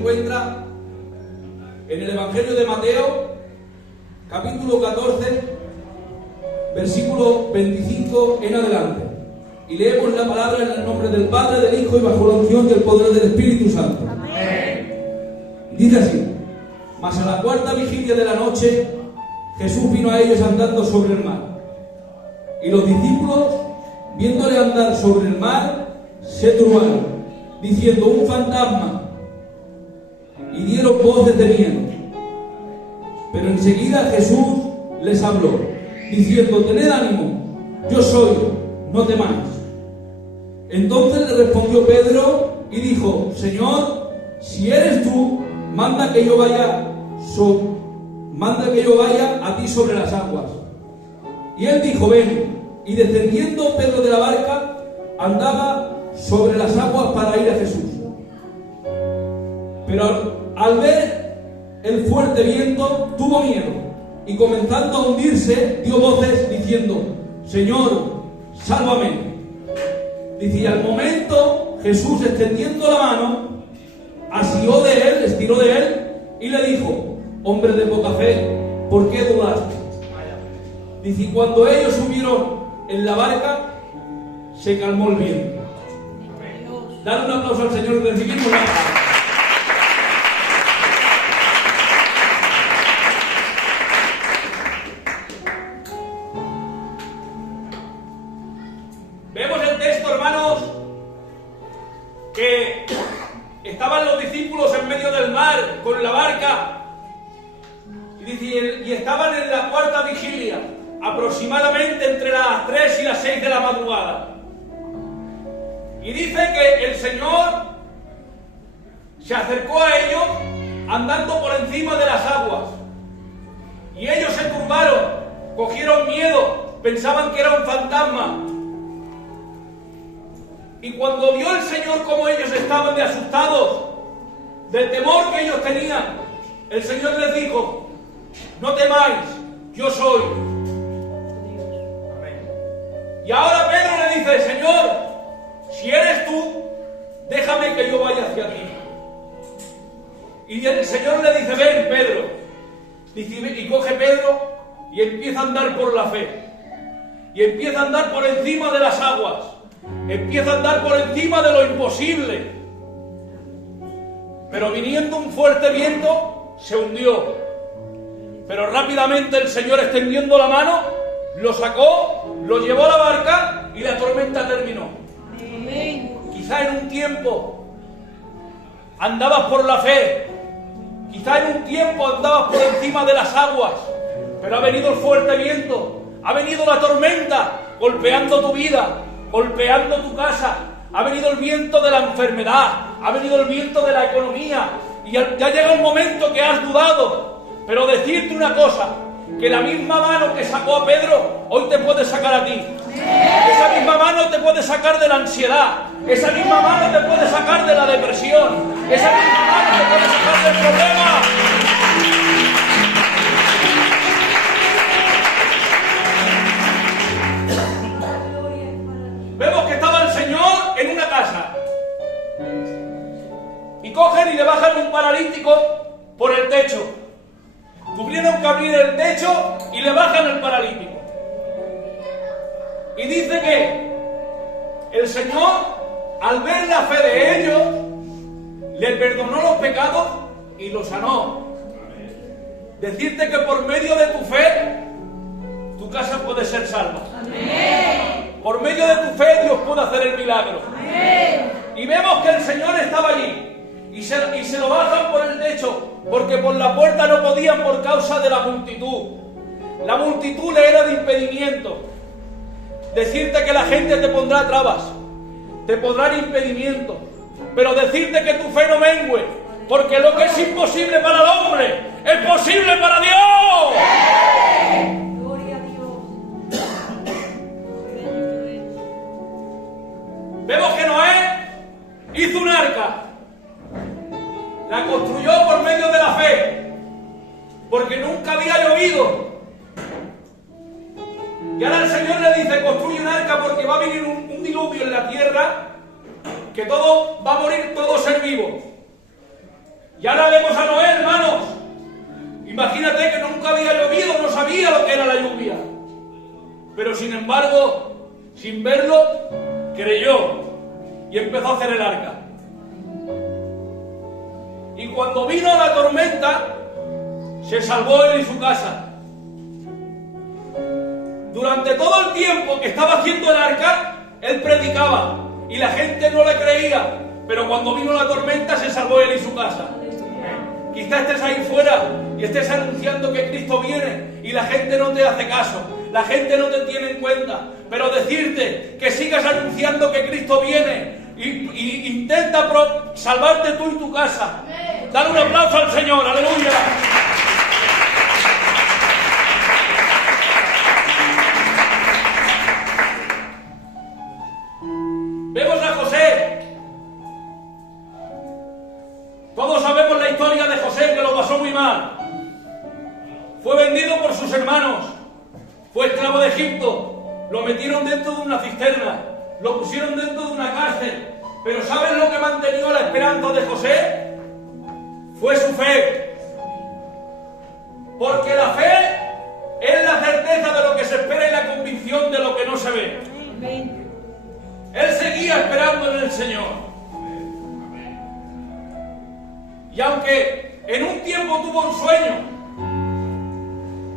encuentra en el Evangelio de Mateo, capítulo 14, versículo 25 en adelante. Y leemos la palabra en el nombre del Padre, del Hijo y bajo la unción y el poder del Espíritu Santo. Amén. Dice así: mas a la cuarta vigilia de la noche, Jesús vino a ellos andando sobre el mar. Y los discípulos, viéndole andar sobre el mar, se turbaron, diciendo: un fantasma. Y dieron voces de miedo. Pero enseguida Jesús les habló, diciendo: tened ánimo, yo soy, no temáis. Entonces le respondió Pedro y dijo: Señor, si eres tú, manda que yo vaya a ti sobre las aguas. Y él dijo: ven. Y descendiendo Pedro de la barca, andaba sobre las aguas para ir a Jesús. Pero al ver el fuerte viento, tuvo miedo, y comenzando a hundirse, dio voces diciendo: Señor, sálvame. Dice: y al momento Jesús, extendiendo la mano, asió de él, estiró de él, y le dijo: hombre de poca fe, ¿por qué dudaste? Dice: y cuando ellos subieron en la barca, se calmó el viento. Dale un aplauso al Señor y recibimos la palabra. Vemos el texto, hermanos, que estaban los discípulos en medio del mar con la barca y estaban en la cuarta vigilia, aproximadamente entre las 3 y las 6 de la madrugada. Y dice que el Señor se acercó a ellos andando por encima de las aguas. Y ellos se turbaron, cogieron miedo, pensaban que era un fantasma. Y cuando vio el Señor cómo ellos estaban de asustados, del temor que ellos tenían, el Señor les dijo: no temáis, yo soy. Y ahora Pedro le dice: Señor, si eres tú, déjame que yo vaya hacia ti. Y el Señor le dice: ven, Pedro. Y coge Pedro y empieza a andar por la fe. Y empieza a andar por encima de las aguas. Empieza a andar por encima de lo imposible. Pero viniendo un fuerte viento, se hundió. Pero rápidamente el Señor, extendiendo la mano, lo sacó, lo llevó a la barca y la tormenta terminó. Amén. Quizá en un tiempo andabas por la fe, quizá en un tiempo andabas por encima de las aguas, pero ha venido el fuerte viento, ha venido la tormenta, golpeando tu vida, golpeando tu casa, ha venido el viento de la enfermedad, ha venido el viento de la economía, y ya llega un momento que has dudado. Pero decirte una cosa, que la misma mano que sacó a Pedro, hoy te puede sacar a ti. Esa misma mano te puede sacar de la ansiedad, esa misma mano te puede sacar de la depresión, esa misma mano te puede sacar del problema. Vemos que estaba el Señor en una casa y cogen y le bajan un paralítico por el techo. Tuvieron que abrir el techo y le bajan el paralítico. Y dice que el Señor, al ver la fe de ellos, le perdonó los pecados y los sanó. Decirte que por medio de tu fe, tu casa puede ser salva. Amén. Por medio de tu fe, Dios puede hacer el milagro. Amén. Y vemos que el Señor estaba allí. Y se lo bajan por el techo, porque por la puerta no podían por causa de la multitud. La multitud le era de impedimento. Decirte que la gente te pondrá trabas, te pondrán impedimento, pero decirte que tu fe no mengue, porque lo que es imposible para el hombre es posible para Dios. Gloria a Dios. Vemos que Noé hizo un arca. La construyó por medio de la fe, porque nunca había llovido. Y ahora el Señor le dice: construye un arca porque va a venir un diluvio en la tierra, que todo va a morir, todo ser vivo. Y ahora vemos a Noé, hermanos. Imagínate que nunca había llovido, no sabía lo que era la lluvia. Pero sin embargo, sin verlo, creyó y empezó a hacer el arca. Y cuando vino la tormenta, se salvó él y su casa. Durante todo el tiempo que estaba haciendo el arca, él predicaba y la gente no le creía. Pero cuando vino la tormenta, se salvó él y su casa. Quizás estés ahí fuera y estés anunciando que Cristo viene y la gente no te hace caso, la gente no te tiene en cuenta. Pero decirte que sigas anunciando que Cristo viene y intenta salvarte tú y tu casa. Dale un aplauso al Señor, aleluya. Vemos a José. Todos sabemos la historia de José, que lo pasó muy mal. Fue vendido por sus hermanos. Fue esclavo de Egipto. Lo metieron dentro de una cisterna. Lo pusieron dentro de una cárcel. Pero ¿sabes lo que mantenió la esperanza de José? Fue su fe. Porque la fe es la certeza de lo que se espera y la convicción de lo que no se ve. Él seguía esperando en el Señor. Y aunque en un tiempo tuvo un sueño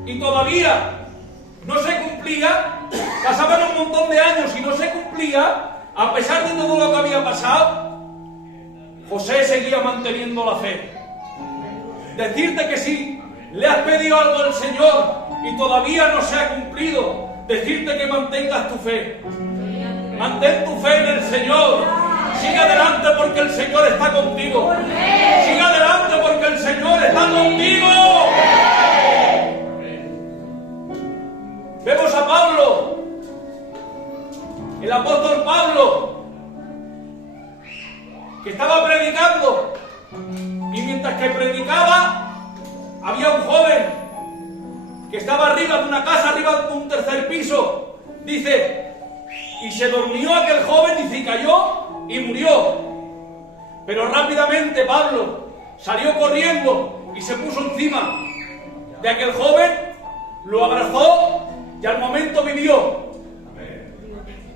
y todavía no se cumplía, pasaban un montón de años y no se cumplía, a pesar de todo lo que había pasado, José seguía manteniendo la fe. Decirte que si le has pedido algo al Señor y todavía no se ha cumplido, decirte que mantengas tu fe. Mantén tu fe en el Señor. Sigue adelante porque el Señor está contigo. Sigue adelante porque el Señor está contigo. Vemos a Pablo, el apóstol Pablo, que estaba predicando. Y mientras que predicaba, había un joven que estaba arriba de una casa, arriba de un tercer piso. Dice, y se durmió aquel joven, dice, y cayó y murió. Pero rápidamente Pablo salió corriendo y se puso encima de aquel joven, lo abrazó y al momento vivió.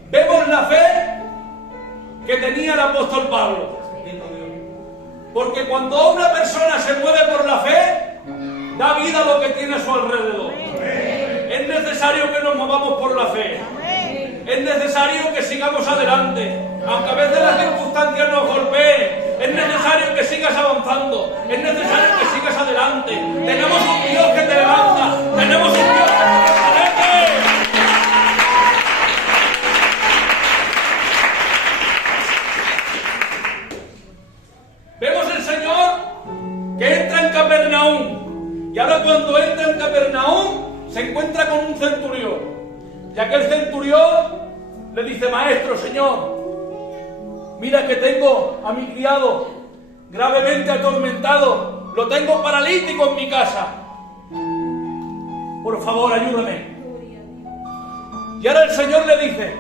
Vemos la fe que tenía el apóstol Pablo. Porque cuando una persona se mueve por la fe, da vida a lo que tiene a su alrededor. Es necesario que nos movamos por la fe. Es necesario que sigamos adelante. Aunque a veces las circunstancias nos golpeen, es necesario que sigas avanzando. Es necesario que sigas adelante. Tenemos un Dios que te levanta. Tenemos un Dios que te fortalece. Vemos el Señor que entra en Capernaum. Y ahora cuando entra en Capernaum, se encuentra con un centurión. Y aquel centurión le dice, maestro, Señor, mira que tengo a mi criado gravemente atormentado, lo tengo paralítico en mi casa. Por favor, ayúdame. Y ahora el Señor le dice,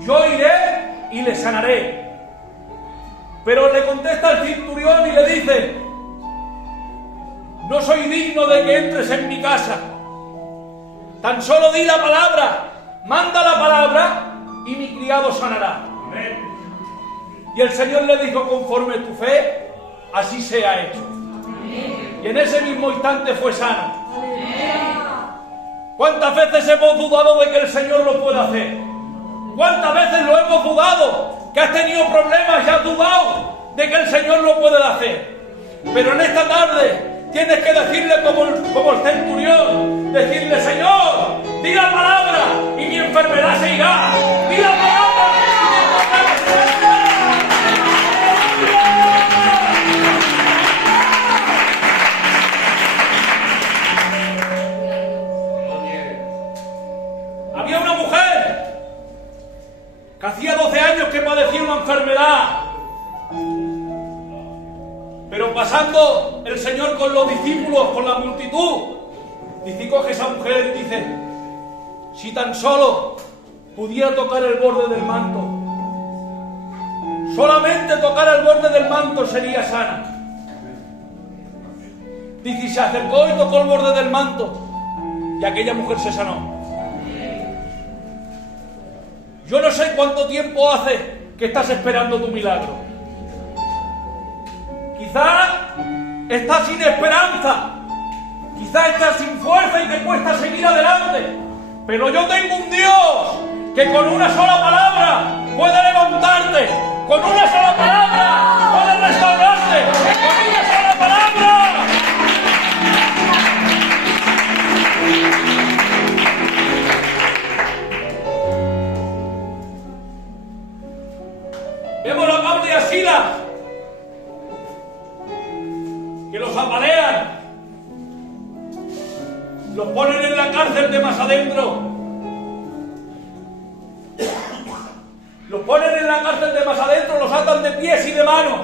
yo iré y le sanaré. Pero le contesta al centurión y le dice, no soy digno de que entres en mi casa. Tan solo di la palabra, manda la palabra y mi criado sanará. Amén. Y el Señor le dijo, conforme tu fe, así sea hecho. Amén. Y en ese mismo instante fue sano. Amén. ¿Cuántas veces hemos dudado de que el Señor lo pueda hacer? ¿Cuántas veces lo hemos dudado? Que has tenido problemas y has dudado de que el Señor lo puede hacer. Pero en esta tarde tienes que decirle como el centurión, decirle, Señor, di la palabra y mi enfermedad se irá. Di la palabra y mi enfermedad se irá. Había una mujer que hacía 12 años que padecía una enfermedad. Pero pasando el Señor con los discípulos, con la multitud, dice, coge esa mujer y dice, si tan solo pudiera tocar el borde del manto, solamente tocar el borde del manto sería sana. Dice, y se acercó y tocó el borde del manto. Y aquella mujer se sanó. Yo no sé cuánto tiempo hace que estás esperando tu milagro. Quizá estás sin esperanza. Quizá estás sin fuerza y te cuesta seguir adelante. Pero yo tengo un Dios que con una sola palabra puede levantarte. Con una sola palabra puede restaurarte. Con una sola palabra. Vemos a Pablo y a Silas que los apalean, los ponen en la cárcel de más adentro, los atan de pies y de manos.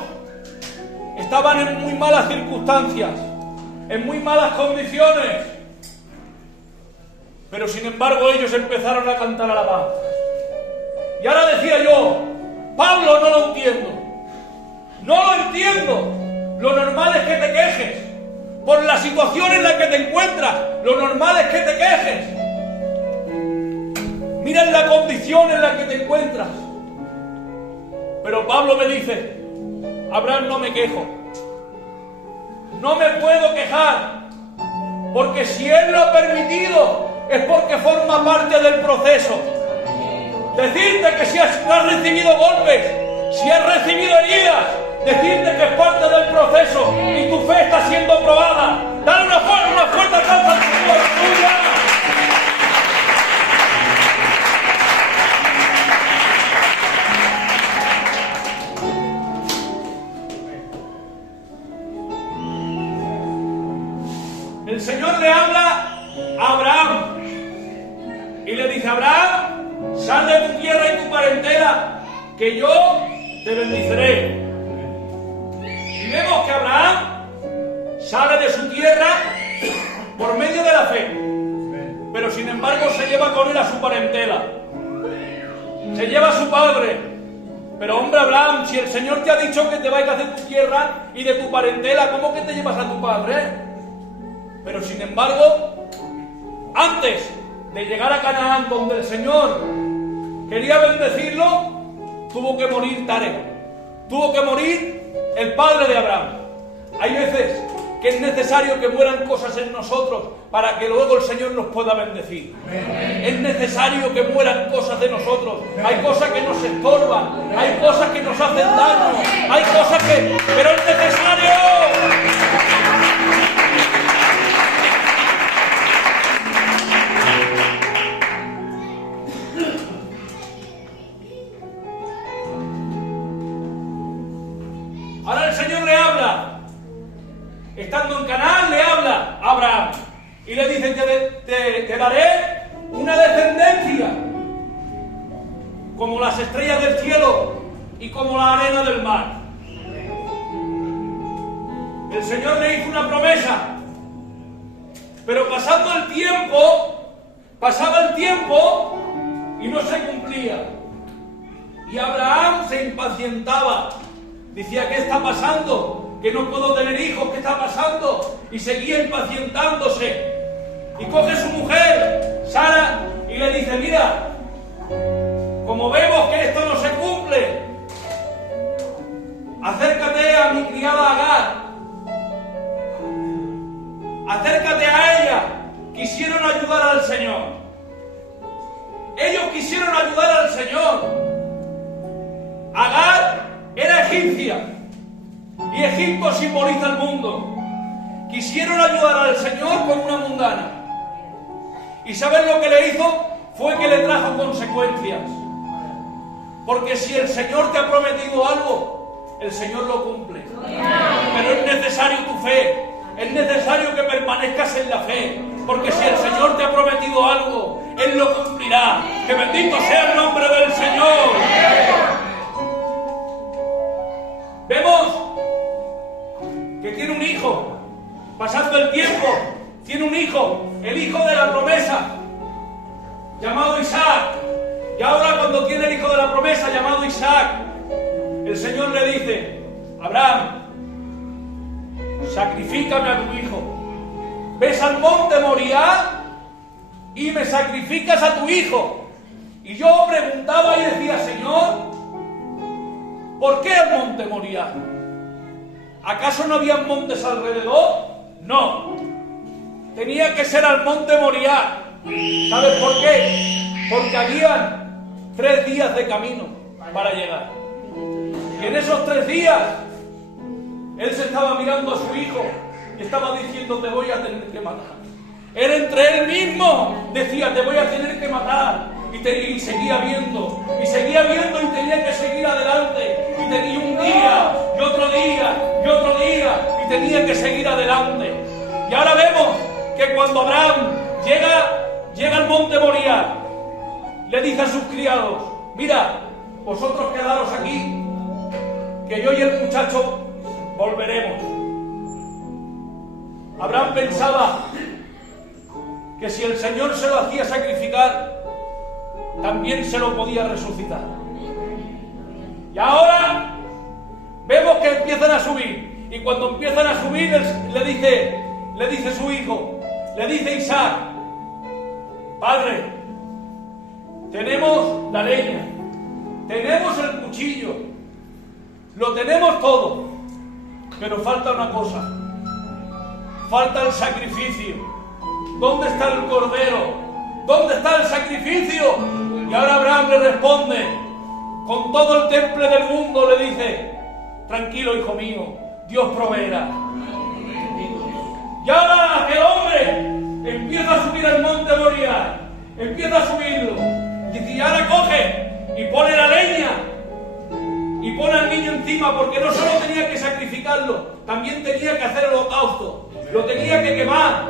Estaban en muy malas circunstancias, en muy malas condiciones, pero sin embargo ellos empezaron a cantar alabanzas. Y ahora decía yo, Pablo, no lo entiendo. No lo entiendo. Lo normal es que te quejes. Por la situación en la que te encuentras, lo normal es que te quejes. Mira la condición en la que te encuentras. Pero Pablo me dice, Abraham, no me quejo. No me puedo quejar. Porque si él lo ha permitido, es porque forma parte del proceso. Decirte que si has recibido golpes, si has recibido heridas, decirte que es parte del proceso y tu fe está siendo probada. Dale una fuerte aplauso al Señor. El Señor le habla a Abraham y le dice, Abraham, sal de tu tierra y tu parentela, que yo te bendeciré. Y vemos que Abraham sale de su tierra por medio de la fe, pero sin embargo se lleva con él a su parentela, se lleva a su padre. Pero hombre, Abraham, si el Señor te ha dicho que te vayas de tu tierra y de tu parentela, ¿cómo que te llevas a tu padre? Pero sin embargo, antes de llegar a Canaán, donde el Señor quería bendecirlo, tuvo que morir Taré. Tuvo que morir el padre de Abraham. Hay veces que es necesario que mueran cosas en nosotros para que luego el Señor nos pueda bendecir. Es necesario que mueran cosas de nosotros. Hay cosas que nos estorban, hay cosas que nos hacen daño, hay cosas que... pero es necesario. Ahora el Señor le habla, estando en Canaán, le habla a Abraham y le dice, te daré una descendencia como las estrellas del cielo y como la arena del mar. El Señor le hizo una promesa, pero pasaba el tiempo y no se cumplía. Y Abraham se impacientaba. Decía, ¿qué está pasando? Que no puedo tener hijos, ¿qué está pasando? Y seguía impacientándose. Y coge su mujer, Sara, y le dice, mira, como vemos que esto no se cumple, acércate a mi criada Agar. Acércate a ella. Quisieron ayudar al Señor. Ellos quisieron ayudar al Señor. Agar era egipcia y Egipto simboliza el mundo. Quisieron ayudar al Señor con una mundana. ¿Y saben lo que le hizo? Fue que le trajo consecuencias. Porque si el Señor te ha prometido algo, el Señor lo cumple. Pero es necesario tu fe. Es necesario que permanezcas en la fe. Porque si el Señor te ha prometido algo, Él lo cumplirá. Que bendito sea el nombre del Señor. Vemos que tiene un hijo. Pasando el tiempo, tiene un hijo. El hijo de la promesa, llamado Isaac. Y ahora cuando tiene el hijo de la promesa, llamado Isaac, el Señor le dice, Abraham, sacrifícame a tu hijo. Ves al monte Moriah y me sacrificas a tu hijo. Y yo preguntaba y decía, Señor, ¿por qué el monte Moriah? ¿Acaso no había montes alrededor? No. Tenía que ser al monte Moriah. ¿Sabes por qué? Porque habían 3 días de camino para llegar. Y en esos 3 días, él se estaba mirando a su hijo y estaba diciendo, te voy a tener que matar. Él entre él mismo decía, te voy a tener que matar. Y seguía viendo, y tenía que seguir adelante. Y tenía un día, y otro día, y otro día, y tenía que seguir adelante. Y ahora vemos que cuando Abraham llega al monte Moriah, le dice a sus criados, mira, vosotros quedaros aquí, que yo y el muchacho volveremos. Abraham pensaba que si el Señor se lo hacía sacrificar, también se lo podía resucitar. Y ahora vemos que empiezan a subir. Y cuando empiezan a subir, le dice su hijo, le dice Isaac, Padre, tenemos la leña, tenemos el cuchillo, lo tenemos todo, pero falta una cosa, falta el sacrificio. ¿Dónde está el cordero? ¿Dónde está el sacrificio? Y ahora Abraham le responde, con todo el temple del mundo le dice, tranquilo hijo mío, Dios proveerá. Y ahora aquel hombre empieza a subir al monte Moriah, empieza a subirlo, y ahora coge y pone la leña y pone al niño encima, porque no solo tenía que sacrificarlo, también tenía que hacer el holocausto, lo tenía que quemar.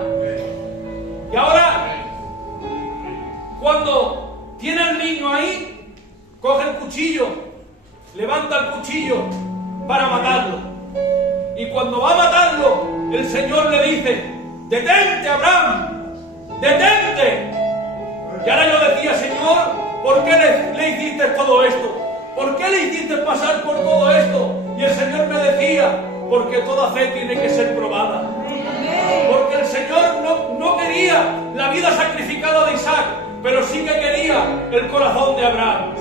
Y ahora, cuando tiene al niño ahí, coge el cuchillo, levanta el cuchillo para matarlo. Y cuando va a matarlo, el Señor le dice, detente Abraham, detente. Y ahora yo decía, Señor, ¿por qué le hiciste todo esto? ¿Por qué le hiciste pasar por todo esto? Y el Señor me decía, porque toda fe tiene que ser probada. Porque el Señor no quería la vida sacrificada de Isaac, pero sí que quería el corazón de Abraham.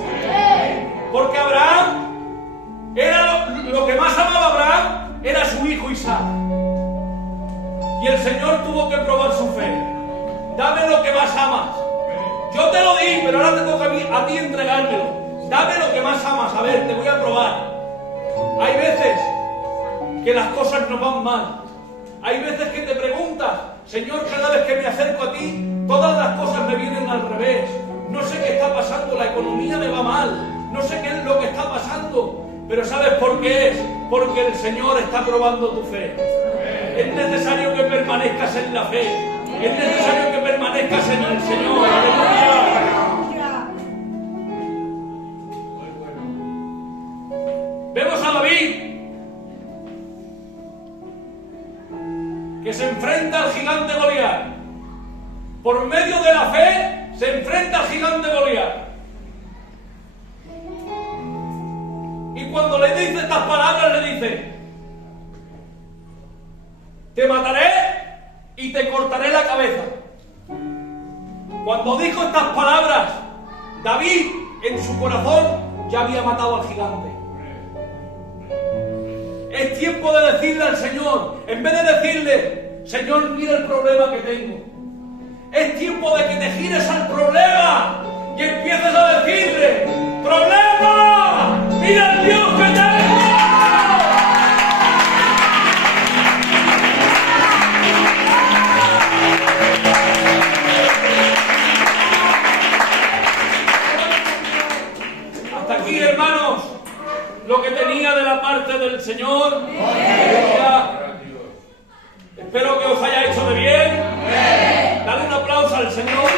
Porque Abraham era lo que más amaba Abraham, era su hijo Isaac. Y el Señor tuvo que probar su fe. Dame lo que más amas. Yo te lo di, pero ahora te toca a ti entregármelo. Dame lo que más amas. A ver, te voy a probar. Hay veces que las cosas nos van mal. Hay veces que te preguntas, Señor, cada vez que me acerco a ti, todas las cosas me vienen al revés. No sé qué está pasando, la economía me va mal. No sé qué es lo que está pasando. Pero ¿sabes por qué es? Porque el Señor está probando tu fe. Es necesario que permanezcas en la fe. Es necesario que permanezcas en el Señor. ¡Aleluya! Vemos a David, que se enfrenta al gigante Goliat. Por medio de la fe se enfrenta al gigante Goliat. Y cuando le dice estas palabras, le dice, te mataré y te cortaré la cabeza. Cuando dijo estas palabras, David en su corazón ya había matado al gigante. Es tiempo de decirle al Señor, en vez de decirle, Señor, mira el problema que tengo. Es tiempo de que te gires al problema y empieces a decirle, ¡problema! ¡Mira el Dios que tengo! Hasta aquí, hermanos, lo que tenía de la parte del Señor. Espero que os haya hecho de bien. Dale un aplauso al Señor.